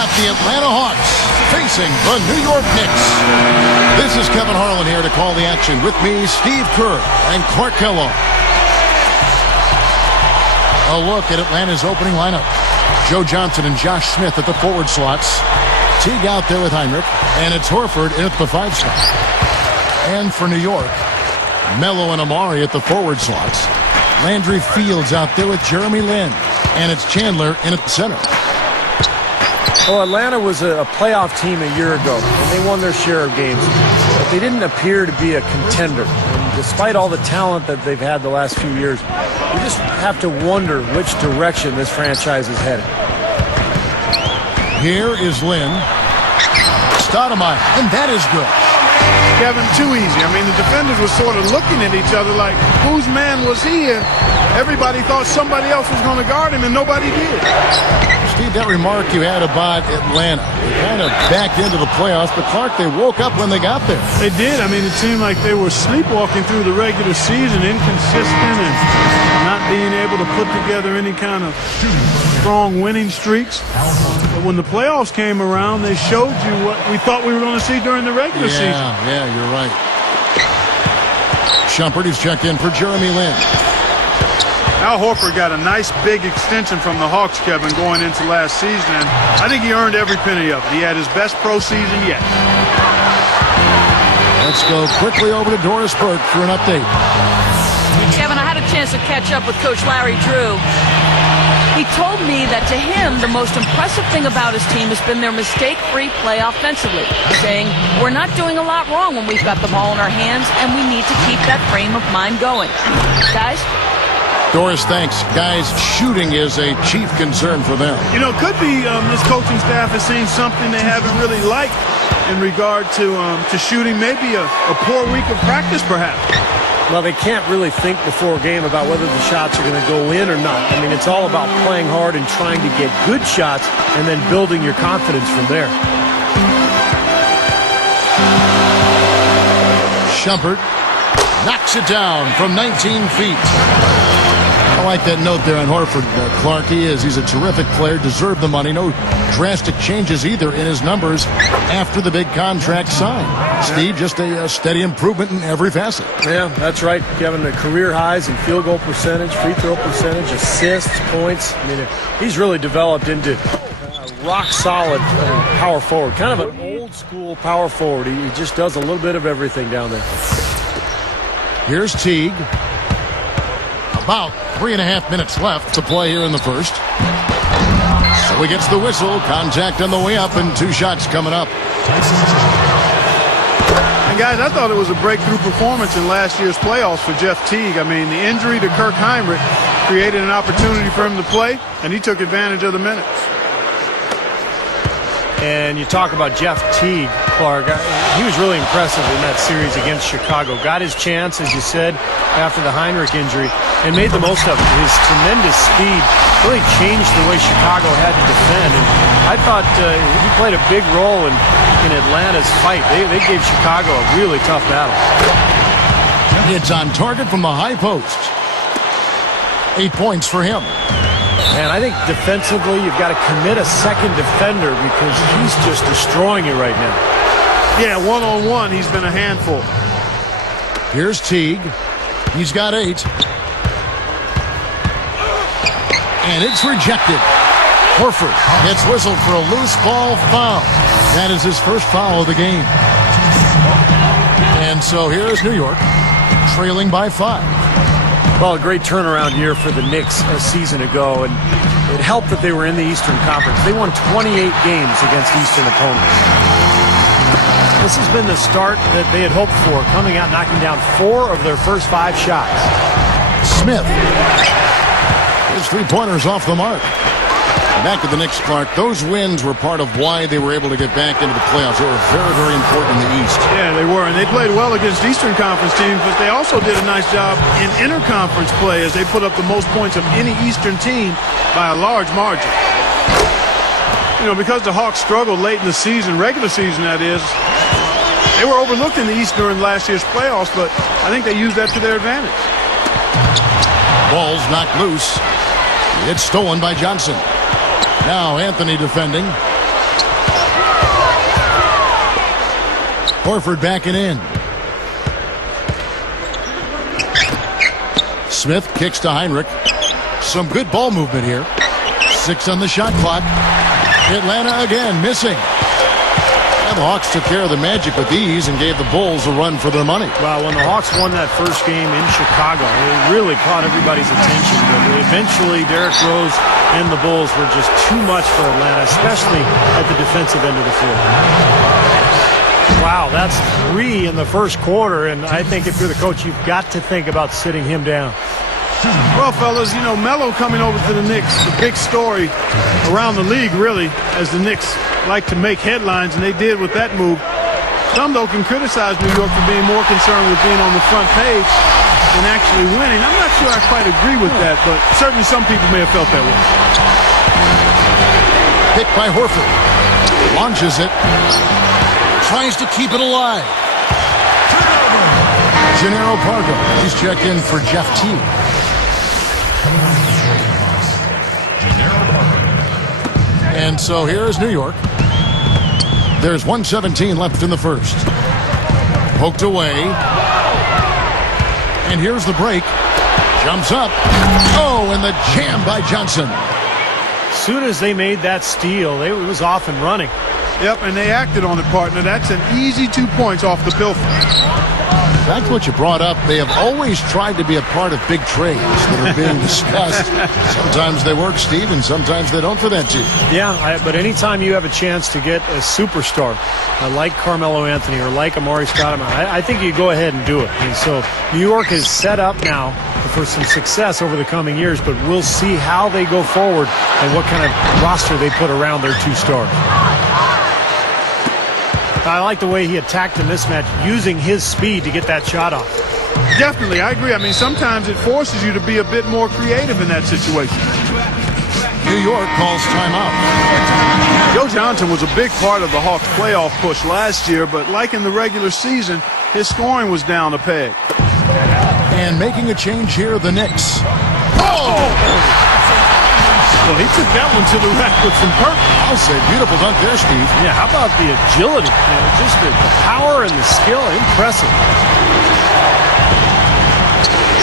got the Atlanta Hawks facing the New York Knicks. This is Kevin Harlan here to call the action. With me, Steve Kerr and Clark Kellogg. A look at Atlanta's opening lineup. Joe Johnson and Josh Smith at the forward slots. Teague out there with Heinrich. And it's Horford in at the 5 slot. And for New York, Melo and Amari at the forward slots. Landry Fields out there with Jeremy Lin. And it's Chandler in at the center. Well, Atlanta was a playoff team a year ago, and they won their share of games. But they didn't appear to be a contender. And despite all the talent that they've had the last few years, you just have to wonder which direction this franchise is headed. Here is Lin. Stoudemire, and that is good. Kevin, too easy. I mean, the defenders were sort of looking at each other like, whose man was he? And everybody thought somebody else was going to guard him, and nobody did. Steve, that remark you had about Atlanta, they kind of backed into the playoffs, but Clark, they woke up when they got there. They did. I mean, it seemed like they were sleepwalking through the regular season, inconsistent and not being able to put together any kind of strong winning streaks. But when the playoffs came around, they showed you what we thought we were going to see during the regular season. Yeah, you're right. Shumpert is checked in for Jeremy Lin. Al Horford got a nice big extension from the Hawks, Kevin, going into last season, and I think he earned every penny of it. He had his best pro season yet. Let's go quickly over to Doris Burke for an update. Kevin, I had a chance to catch up with Coach Larry Drew. He told me that to him, the most impressive thing about his team has been their mistake-free play offensively, saying, we're not doing a lot wrong when we've got the ball in our hands, and we need to keep that frame of mind going. Guys? Doris, thanks. Guys, shooting is a chief concern for them. You know, it could be this coaching staff has seen something they haven't really liked in regard to shooting, maybe a poor week of practice, perhaps. Well, they can't really think before a game about whether the shots are going to go in or not. I mean, it's all about playing hard and trying to get good shots and then building your confidence from there. Shumpert knocks it down from 19 feet. I like that note there on Horford, Clark. He's a terrific player, deserved the money. No drastic changes either in his numbers after the big contract signed. Steve, just a steady improvement in every facet. Yeah, that's right, Kevin. The career highs in field goal percentage, free throw percentage, assists, points. I mean, he's really developed into rock-solid power forward, kind of an old-school power forward. He just does a little bit of everything down there. Here's Teague. About 3.5 minutes left to play here in the first. So he gets the whistle. Contact on the way up, and 2 shots coming up. And guys, I thought it was a breakthrough performance in last year's playoffs for Jeff Teague. I mean, the injury to Kirk Heinrich created an opportunity for him to play, and he took advantage of the minutes. And you talk about Jeff Teague, Clark. He was really impressive in that series against Chicago. Got his chance, as you said, after the Heinrich injury, and made the most of it. His tremendous speed really changed the way Chicago had to defend. And I thought he played a big role in Atlanta's fight. They gave Chicago a really tough battle. It's on target from the high post. 8 points for him. And I think defensively, you've got to commit a second defender because he's just destroying you right now. Yeah, one-on-one, he's been a handful. Here's Teague. He's got 8. And it's rejected. Horford gets whistled for a loose ball foul. That is his first foul of the game. And so here's New York, trailing by 5. Well, a great turnaround year for the Knicks a season ago, and it helped that they were in the Eastern Conference. They won 28 games against Eastern opponents. This has been the start that they had hoped for, coming out knocking down 4 of their first 5 shots. Smith. His 3-pointers off the mark. Back to the Knicks, Clark. Those wins were part of why they were able to get back into the playoffs. They were very, very important in the East. Yeah, they were, and they played well against Eastern Conference teams, but they also did a nice job in interconference play as they put up the most points of any Eastern team by a large margin. You know, because the Hawks struggled late in the season, regular season that is, they were overlooked in the East during last year's playoffs, but I think they used that to their advantage. Ball's knocked loose. It's stolen by Johnson. Now Anthony defending. Horford backing in. Smith kicks to Heinrich. Some good ball movement here. 6 on the shot clock. Atlanta again missing. And the Hawks took care of the Magic with ease and gave the Bulls a run for their money. Well, when the Hawks won that first game in Chicago, it really caught everybody's attention. But eventually, Derrick Rose and the Bulls were just too much for Atlanta, especially at the defensive end of the floor. Wow, that's 3 in the first quarter, and I think if you're the coach, you've got to think about sitting him down. Well, fellas, you know, Melo coming over to the Knicks, the big story around the league, really, as the Knicks like to make headlines, and they did with that move. Some, though, can criticize New York for being more concerned with being on the front page than actually winning. I'm not sure I quite agree with that, but certainly some people may have felt that way. Picked by Horford. Launches it. Tries to keep it alive. Gennaro Pargo. He's checked in for Jeff Teague. And so here's New York. There's 1:17 left in the first. Poked away. And here's the break. Jumps up. Oh, and the jam by Johnson. As soon as they made that steal, it was off and running. Yep, and they acted on it, partner. That's an easy 2 points off the pilfer. Back to what you brought up, they have always tried to be a part of big trades that are being discussed. Sometimes they work, Steve, and sometimes they don't for that team. Yeah, but anytime you have a chance to get a superstar like Carmelo Anthony or like Amari Stoudemire, I think you go ahead and do it. And so New York is set up now for some success over the coming years, but we'll see how they go forward and what kind of roster they put around their 2 stars. I like the way he attacked the mismatch using his speed to get that shot off. Definitely, I agree. I mean, sometimes it forces you to be a bit more creative in that situation. New York calls timeout. Joe Johnson was a big part of the Hawks' playoff push last year, but like in the regular season, his scoring was down a peg. And making a change here, the Knicks. Oh! Well, he took that one to the rack with some purpose. I'll say beautiful dunk there, Steve. Yeah, how about the agility? Just the power and the skill. Impressive.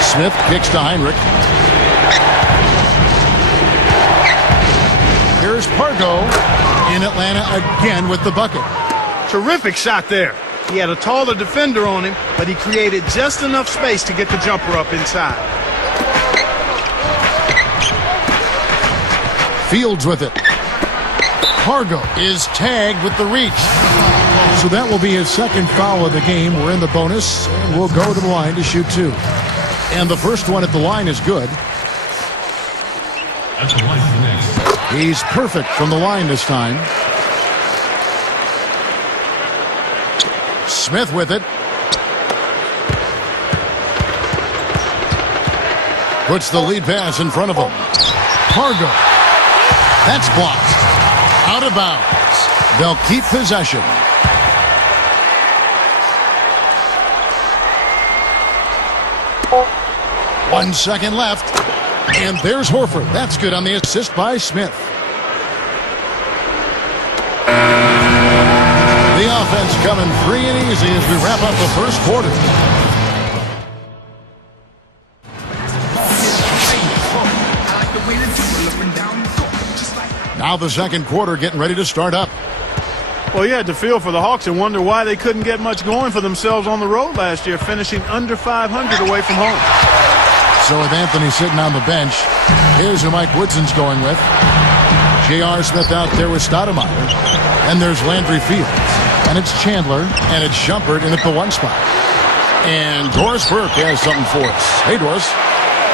Smith kicks to Heinrich. Here's Pargo in Atlanta again with the bucket. Terrific shot there. He had a taller defender on him, but he created just enough space to get the jumper up inside. Fields with it. Pargo is tagged with the reach. So that will be his second foul of the game. We're in the bonus, and we'll go to the line to shoot 2. And the first one at the line is good. He's perfect from the line this time. Smith with it. Puts the lead pass in front of him. Pargo. That's blocked. Out of bounds. They'll keep possession. One second left. And there's Horford. That's good on the assist by Smith. The offense coming free and easy as we wrap up the first quarter. Now the second quarter getting ready to start up. Well, you had to feel for the Hawks and wonder why they couldn't get much going for themselves on the road last year, finishing under 500 away from home. So with Anthony sitting on the bench, here's who Mike Woodson's going with. J.R. Smith out there with Stoudemire. And there's Landry Fields. And it's Chandler. And it's Shumpert in at the 1 spot. And Doris Burke has something for us. Hey, Doris.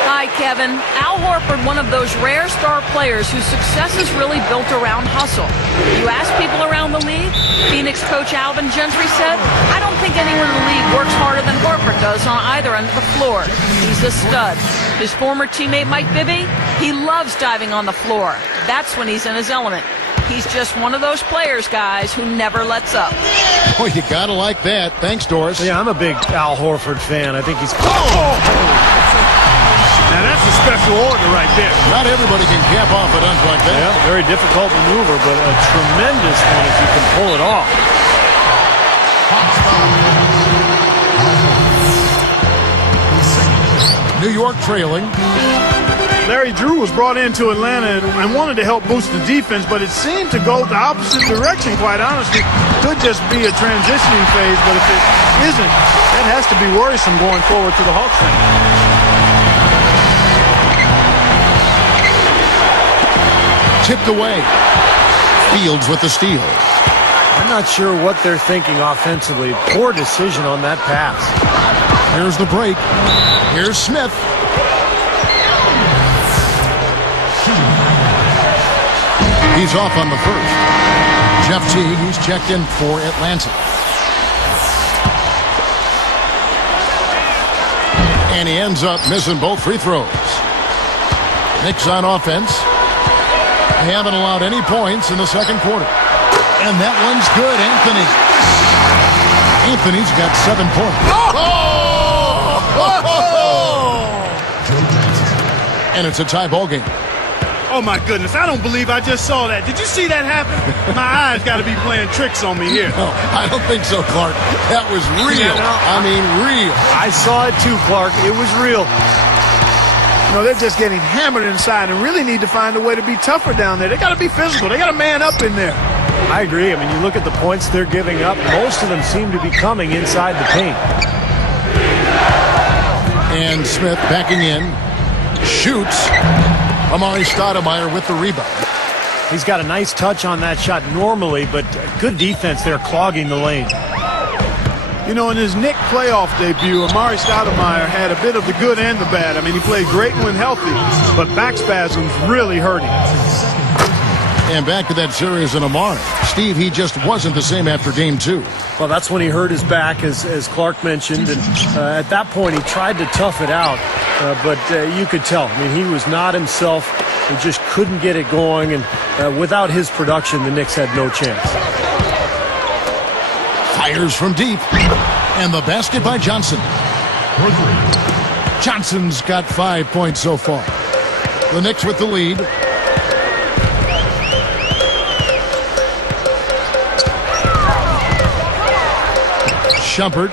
Hi, Kevin. Al Horford, one of those rare star players whose success is really built around hustle. You ask people around the league, Phoenix coach Alvin Gentry said, I don't think anyone in the league works harder than Horford does on either end of the floor. He's a stud. His former teammate Mike Bibby, he loves diving on the floor. That's when he's in his element. He's just one of those players, guys, who never lets up. Well, you gotta like that. Thanks, Doris. Yeah, I'm a big Al Horford fan. I think he's... Now that's a special order right there. Not everybody can cap off a dunk like that. Yeah, very difficult maneuver, but a tremendous one if you can pull it off. New York trailing. Larry Drew was brought into Atlanta and wanted to help boost the defense, but it seemed to go the opposite direction, quite honestly. Could just be a transitioning phase, but if it isn't, that has to be worrisome going forward to the Hawks fan. Tipped away. Fields with the steal. I'm not sure what they're thinking offensively. Poor decision on that pass. Here's the break. Here's Smith. He's off on the first. Jeff Teague, he's checked in for Atlanta. And he ends up missing both free throws. Knicks on offense. They haven't allowed any points in the second quarter. And that one's good, Anthony. Anthony's got 7 points. And it's a tie ball game. Oh, my goodness. I don't believe I just saw that. Did you see that happen? My eyes got to be playing tricks on me here. No, I don't think so, Clark. That was real. Yeah, no, I mean, real. I saw it too, Clark. It was real. You know, they're just getting hammered inside and really need to find a way to be tougher down there. They got to be physical. They got to man up in there. I agree. I mean, you look at the points they're giving up. Most of them seem to be coming inside the paint. And Smith backing in. Shoots. Amari Stoudemire with the rebound. He's got a nice touch on that shot normally, but good defense there clogging the lane. You know, in his Knicks playoff debut, Amari Stoudemire had a bit of the good and the bad. I mean, he played great when healthy, but back spasms really hurt him. And back to that series in Amari. Steve, he just wasn't the same after game 2. Well, that's when he hurt his back, as Clark mentioned. And at that point, he tried to tough it out, but you could tell. I mean, he was not himself. He just couldn't get it going. And without his production, the Knicks had no chance. Fires from deep. And the basket by Johnson. Johnson's got 5 points so far. The Knicks with the lead. Shumpert.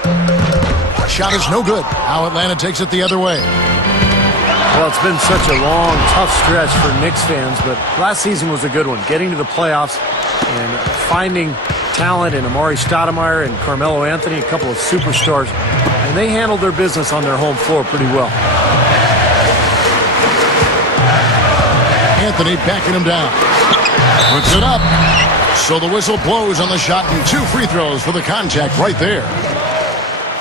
Shot is no good. Now Atlanta takes it the other way. Well, it's been such a long, tough stretch for Knicks fans, but last season was a good one. Getting to the playoffs and finding talent in Amari Stoudemire and Carmelo Anthony, a couple of superstars, and they handled their business on their home floor pretty well. Anthony backing him down. Puts it up. So the whistle blows on the shot and 2 free throws for the contact right there.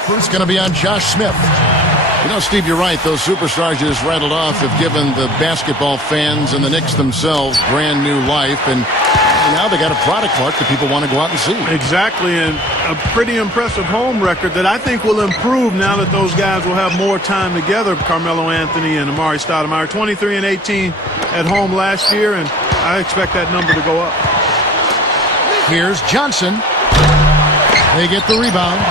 It's going to be on Josh Smith. You know, Steve, you're right. Those superstars you just rattled off have given the basketball fans and the Knicks themselves brand new life. And now they got a product, Clark, that people want to go out and see. Exactly, and a pretty impressive home record that I think will improve now that those guys will have more time together, Carmelo Anthony and Amari Stoudemire. 23 and 18 at home last year, and I expect that number to go up. Here's Johnson. They get the rebound.